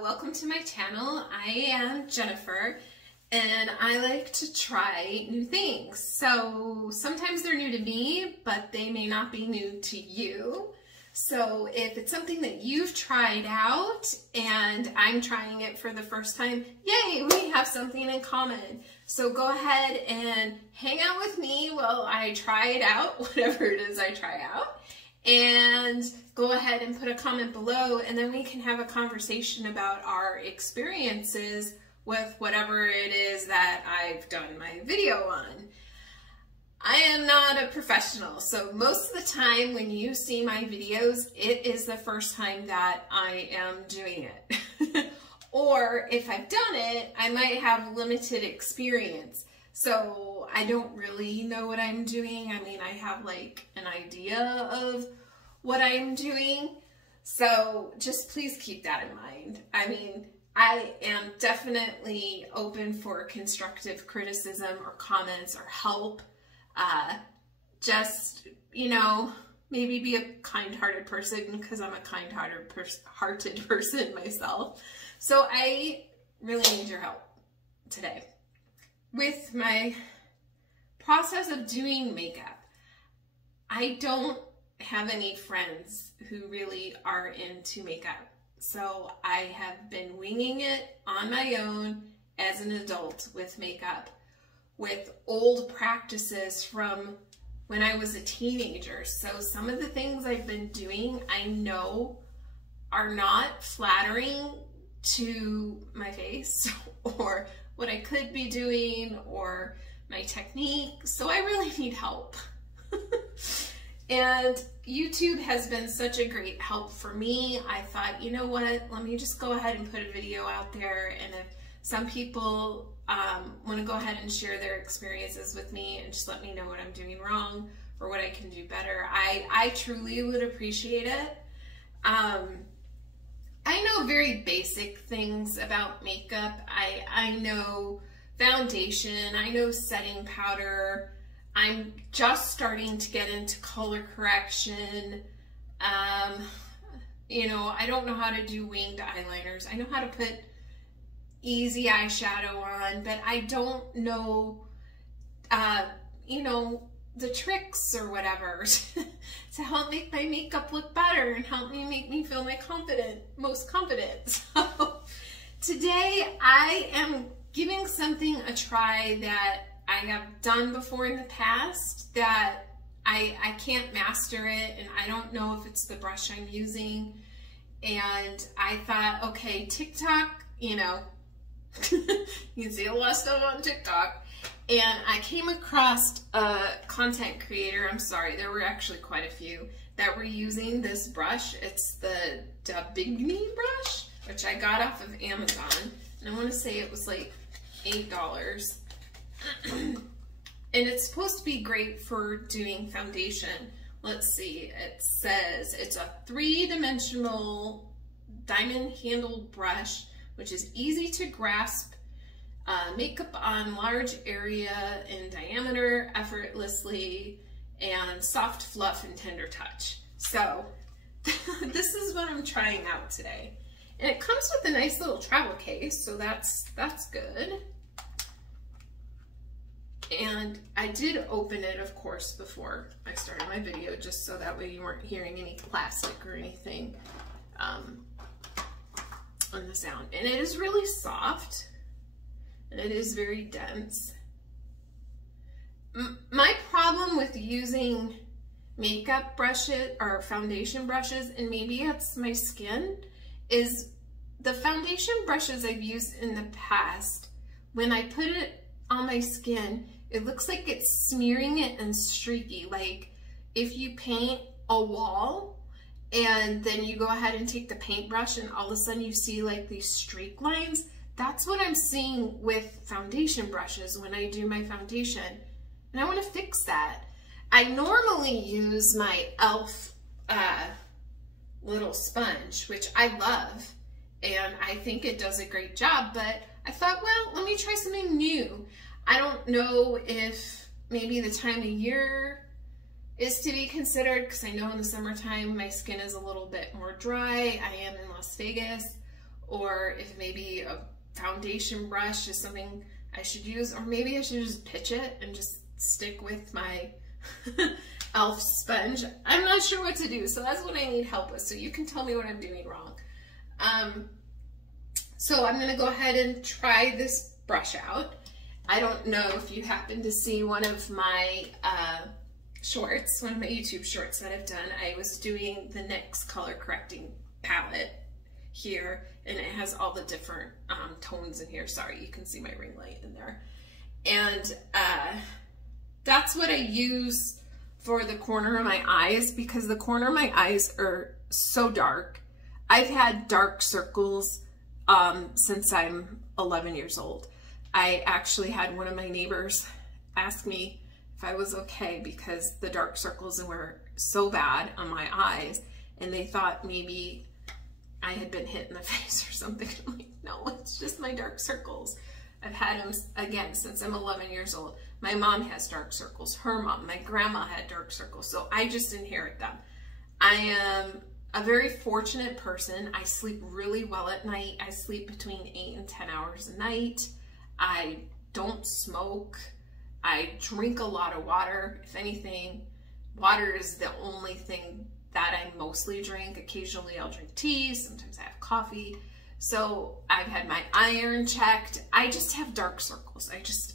Welcome to my channel. I am Jennifer and I like to try new things. So sometimes they're new to me, but they may not be new to you. So if it's something that you've tried out and I'm trying it for the first time, yay, we have something in common. So go ahead and hang out with me while I try it out, whatever it is I try out. And go ahead and put a comment below, and then we can have a conversation about our experiences with whatever it is that I've done my video on. I am not a professional, so most of the time when you see my videos, it is the first time that I am doing it. Or if I've done it, I might have limited experience. So I don't really know what I'm doing. I mean, I have like an idea of what I'm doing. So just please keep that in mind. I mean, I am definitely open for constructive criticism or comments or help. Just, you know, maybe be a kind-hearted person, because I'm a kind-hearted person myself. So I really need your help today with my process of doing makeup. I don't have any friends who really are into makeup. So I have been winging it on my own as an adult with makeup, with old practices from when I was a teenager. So some of the things I've been doing, I know are not flattering to my face or what I could be doing or my technique. So I really need help. And YouTube has been such a great help for me. I thought, you know what, let me just go ahead and put a video out there, and if some people want to go ahead and share their experiences with me and just let me know what I'm doing wrong or what I can do better, I truly would appreciate it. I know very basic things about makeup. I know foundation, I know setting powder. I'm just starting to get into color correction. You know, I don't know how to do winged eyeliners. I know how to put easy eyeshadow on, but I don't know, you know, the tricks or whatever to help make my makeup look better and help me make me feel most confident. So today I am giving something a try that I have done before in the past that I can't master it, and I don't know if it's the brush I'm using. And I thought, okay, TikTok, you know, you can see a lot of stuff on TikTok. And I came across a content creator, I'm sorry, there were actually quite a few, that were using this brush. It's the Daubigny brush, which I got off of Amazon. And I want to say it was like $8. And it's supposed to be great for doing foundation. Let's see, it says it's a 3-dimensional diamond handled brush, which is easy to grasp, makeup on large area in diameter effortlessly, and soft fluff and tender touch. So this is what I'm trying out today. And it comes with a nice little travel case, so that's good. And I did open it, of course, before I started my video, just so that way you weren't hearing any plastic or anything on the sound. And it is really soft, and it is very dense. My problem with using makeup brushes or foundation brushes, and maybe it's my skin, is the foundation brushes I've used in the past, when I put it on my skin, it looks like it's smearing it and streaky. Like if you paint a wall and then you go ahead and take the paintbrush and all of a sudden you see like these streak lines, that's what I'm seeing with foundation brushes when I do my foundation. And I want to fix that. I normally use my e.l.f. Little sponge, which I love, and I think it does a great job, but I thought, well, let me try something new. I don't know if maybe the time of year is to be considered, because I know in the summertime my skin is a little bit more dry. I am in Las Vegas. or if maybe a foundation brush is something I should use, or maybe I should just pitch it and just stick with my e.l.f. sponge. I'm not sure what to do, so that's what I need help with. So you can tell me what I'm doing wrong. So I'm gonna go ahead and try this brush out. I don't know if you happen to see one of my shorts, one of my YouTube shorts that I've done. I was doing the NYX color correcting palette here, and it has all the different tones in here. Sorry, you can see my ring light in there. And that's what I use for the corner of my eyes, because the corner of my eyes are so dark. I've had dark circles since I'm 11 years old. I actually had one of my neighbors ask me if I was okay because the dark circles were so bad on my eyes, and they thought maybe I had been hit in the face or something. I'm like, no, it's just my dark circles. I've had them, again, since I'm 11 years old. My mom has dark circles. Her mom, my grandma had dark circles, so I just inherit them. I am a very fortunate person. I sleep really well at night. I sleep between 8 and 10 hours a night. I don't smoke. I drink a lot of water. If anything, water is the only thing that I mostly drink. Occasionally I'll drink tea. Sometimes I have coffee. So I've had my iron checked. I just have dark circles.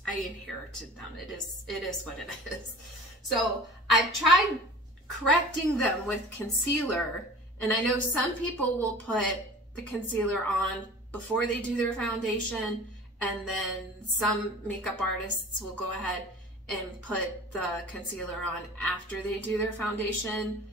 I inherited them. It is what it is. So I've tried correcting them with concealer, and I know some people will put the concealer on before they do their foundation, and then some makeup artists will go ahead and put the concealer on after they do their foundation.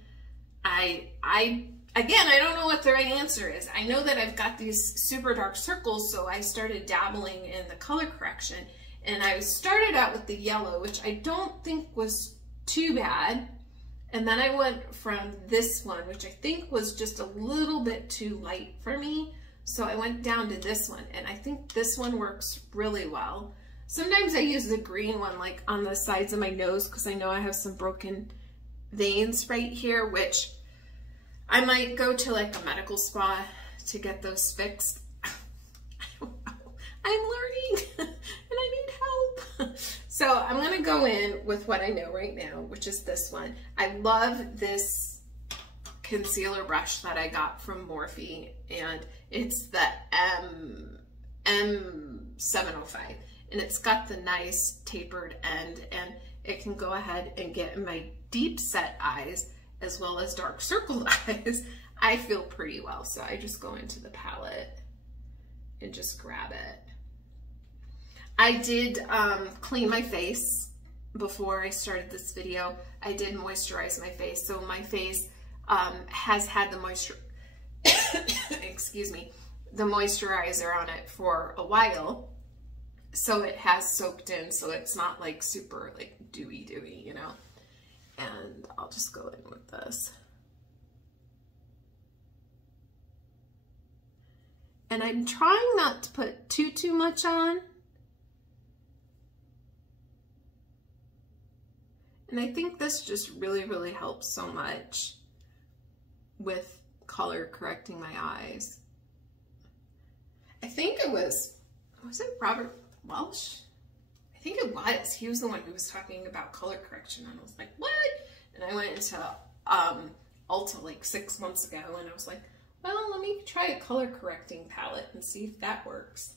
Again, I don't know what the right answer is. I know that I've got these super dark circles, so I started dabbling in the color correction, and I started out with the yellow, which I don't think was too bad. And then I went from this one, which I think was just a little bit too light for me. So I went down to this one, and I think this one works really well. Sometimes I use the green one like on the sides of my nose because I know I have some broken veins right here, which I might go to like a medical spa to get those fixed. I don't know. I'm learning and I need help. So I'm gonna go in with what I know right now, which is this one. I love this concealer brush that I got from Morphe, and it's the M705, and it's got the nice tapered end, and it can go ahead and get in my deep set eyes as well as dark circled eyes. I feel pretty well, so I just go into the palette and just grab it. I did clean my face before I started this video. I did moisturize my face, so my face has had the moisture excuse me, the moisturizer on it for a while, so it has soaked in, so it's not like super like dewy, you know. And I'll just go in with this. And I'm trying not to put too much on. And I think this just really helps so much with color correcting my eyes. I think it was it Robert Welsh? I think it was. He was the one who was talking about color correction, and I was like, what? And I went into Ulta like 6 months ago, and I was like, well, let me try a color correcting palette and see if that works.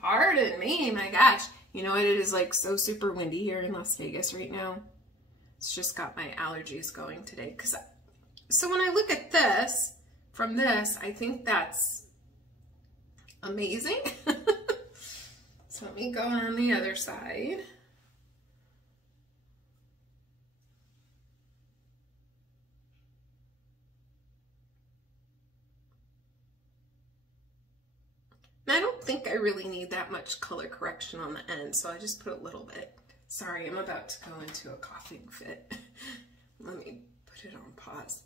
Pardon me, my gosh. You know what? It is like so super windy here in Las Vegas right now. It's just got my allergies going today. So when I look at this, from this, I think that's amazing. So let me go on the other side. And I don't think I really need that much color correction on the end, so I just put a little bit. Sorry, I'm about to go into a coughing fit. Let me put it on pause.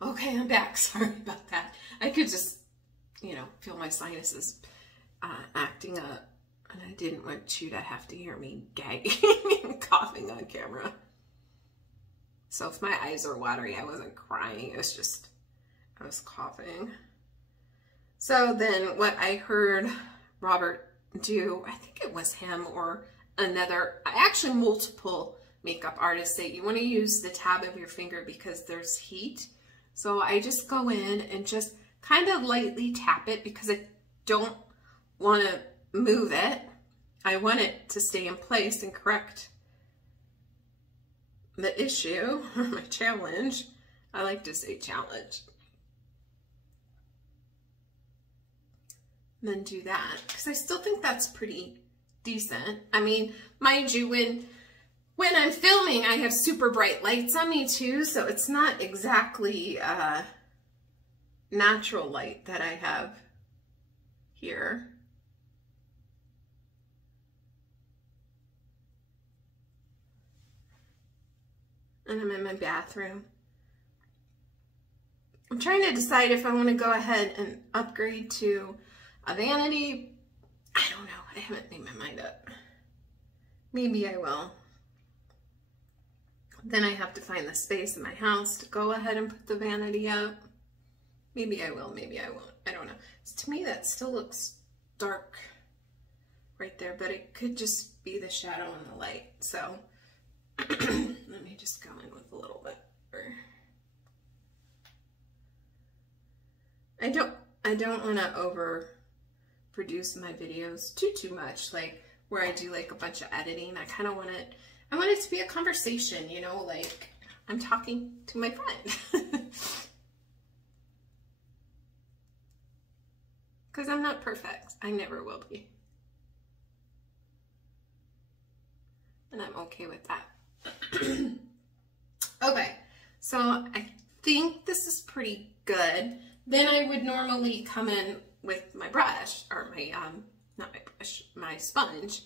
Okay, I'm back. Sorry about that. I could just, you know, feel my sinuses acting up, and I didn't want you to have to hear me gagging and coughing on camera. So if my eyes are watery, I wasn't crying. It was just I was coughing. So then what I heard Robert do, I think it was him or another, actually multiple makeup artists, say you want to use the tab of your finger because there's heat. So I just go in and just kind of lightly tap it because I don't want to move it. I want it to stay in place and correct the issue, or my challenge. I like to say challenge. And then do that, because I still think that's pretty decent. I mean, mind you, when I'm filming, I have super bright lights on me too, so it's not exactly natural light that I have here. And I'm in my bathroom. I'm trying to decide if I want to go ahead and upgrade to a vanity. I don't know. I haven't made my mind up. Maybe I will. Then I have to find the space in my house to go ahead and put the vanity up. Maybe I will, maybe I won't. I don't know. To me, that still looks dark right there, but it could just be the shadow and the light. So let me just go in with a little bit. I don't want to overproduce my videos too much, like where I do like a bunch of editing. I kind of want it to be a conversation, you know, like I'm talking to my friend. Because I'm not perfect. I never will be. And I'm okay with that. Okay, so I think this is pretty good. Then I would normally come in with my brush, or my, not my brush, my sponge.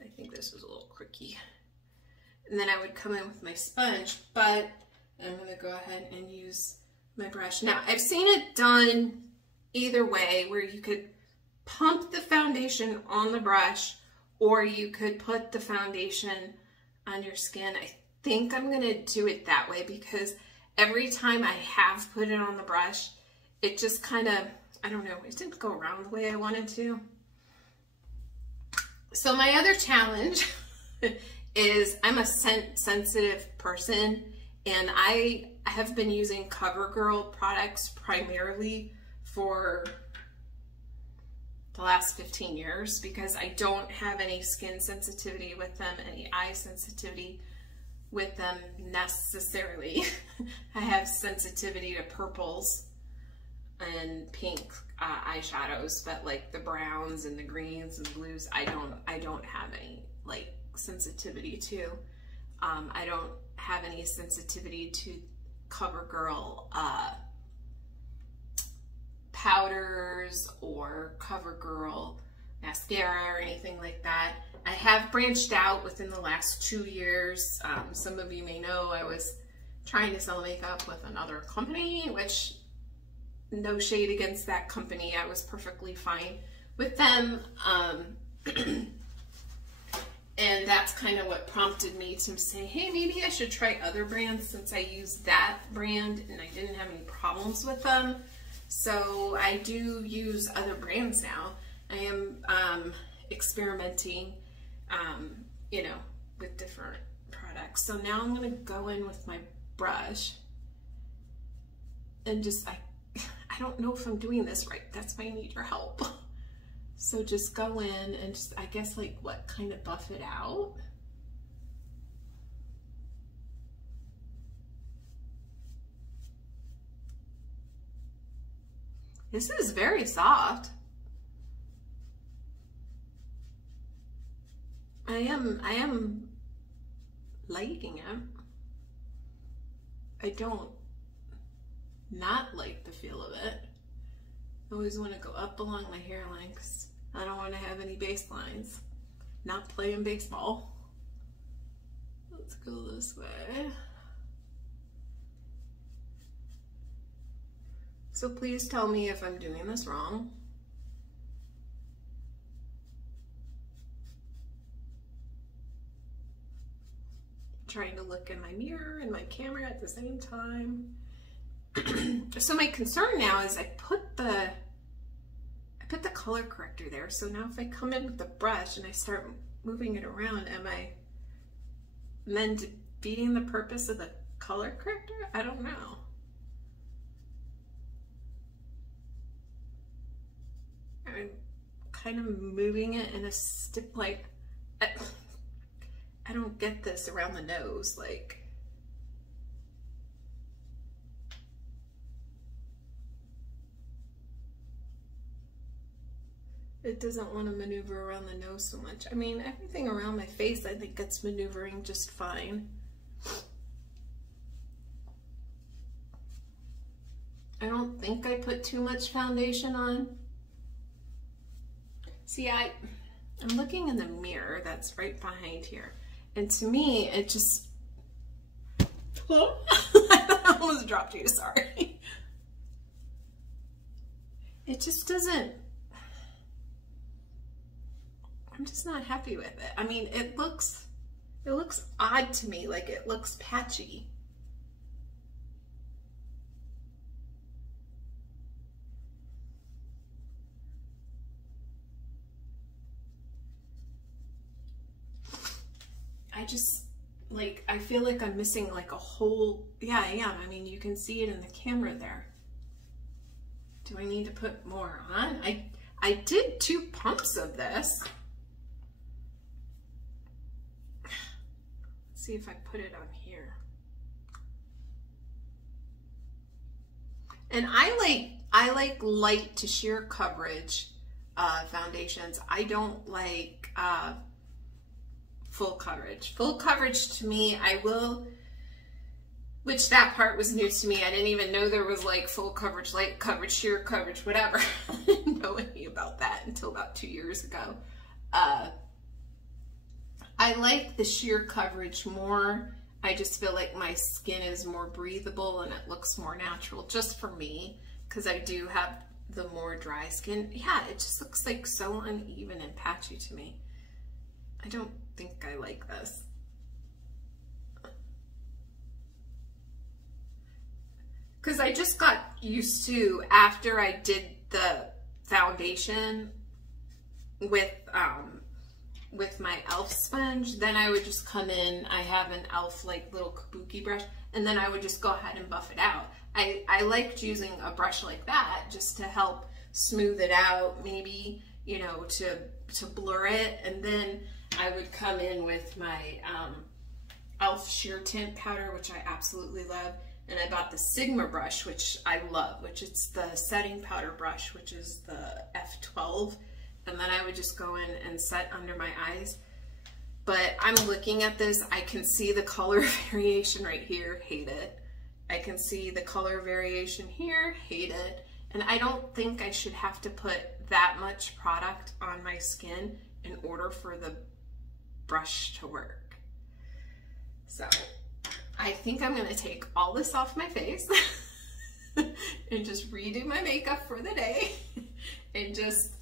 I think this is a little crooked. And then I would come in with my sponge, but I'm gonna go ahead and use my brush. Now, I've seen it done either way, where you could pump the foundation on the brush, or you could put the foundation on your skin. I think I'm gonna do it that way because every time I have put it on the brush, it just kind of, I don't know, it didn't go around the way I wanted to. So my other challenge is I'm a sensitive person, and I have been using CoverGirl products primarily for the last 15 years because I don't have any skin sensitivity with them, any eye sensitivity with them necessarily. I have sensitivity to purples and pink eyeshadows, but like the browns and the greens and blues, I don't have any like sensitivity to. I don't have any sensitivity to CoverGirl powders or CoverGirl mascara or anything like that. I have branched out within the last 2 years. Some of you may know I was trying to sell makeup with another company, which no shade against that company. I was perfectly fine with them. And that's kind of what prompted me to say, hey, maybe I should try other brands since I used that brand and I didn't have any problems with them. So I do use other brands now. I am experimenting, you know, with different products. So now I'm going to go in with my brush and just, I don't know if I'm doing this right. That's why I need your help. So just go in and just, I guess, like what, kind of buff it out. This is very soft. I am liking it. I don't not like the feel of it. I always want to go up along my hairline because I don't want to have any baselines. Not playing baseball. Let's go this way. So please tell me if I'm doing this wrong. I'm trying to look in my mirror and my camera at the same time. So my concern now is I put the color corrector there. So now if I come in with the brush and I start moving it around, am I then defeating the purpose of the color corrector? I don't know. I'm kind of moving it in a stip, like, I don't get this around the nose, like. It doesn't want to maneuver around the nose so much. I mean, everything around my face I think it's maneuvering just fine. I don't think I put too much foundation on. See, I'm looking in the mirror that's right behind here. And to me, it just... I almost dropped you, sorry. It just doesn't... I'm just not happy with it. I mean, it looks odd to me, like it looks patchy. I just, like, I feel like I'm missing like a whole, yeah, I am. I mean, you can see it in the camera there. Do I need to put more on? I did 2 pumps of this. See if I put it on here. And I like light to sheer coverage foundations. I don't like full coverage. Full coverage to me, I will, which that part was new to me. I didn't even know there was like full coverage, light coverage, sheer coverage, whatever. I didn't know anything about that until about 2 years ago. I like the sheer coverage more. I just feel like my skin is more breathable and it looks more natural, just for me, because I do have the more dry skin. Yeah, it just looks like so uneven and patchy to me. I don't think I like this. Because I just got used to, after I did the foundation with my e.l.f. sponge, then I would just come in, I have an e.l.f. like little kabuki brush, and then I would just go ahead and buff it out. I liked using a brush like that just to help smooth it out, maybe, you know, to blur it, and then I would come in with my e.l.f. sheer tint powder, which I absolutely love, and I bought the Sigma brush, which I love, which it's the setting powder brush, which is the F12. And then I would just go in and set under my eyes. But I'm looking at this, I can see the color variation right here, hate it. I can see the color variation here, hate it. And I don't think I should have to put that much product on my skin in order for the brush to work. So I think I'm gonna take all this off my face and just redo my makeup for the day and just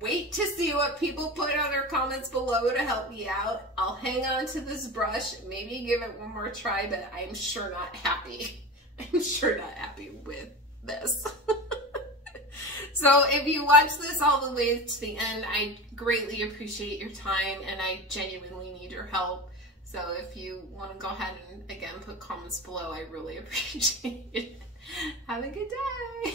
wait to see what people put on their comments below to help me out. I'll hang on to this brush, maybe give it one more try, but I'm sure not happy. I'm sure not happy with this. So if you watch this all the way to the end, I greatly appreciate your time and I genuinely need your help. So if you want to go ahead and again put comments below, I really appreciate it. Have a good day.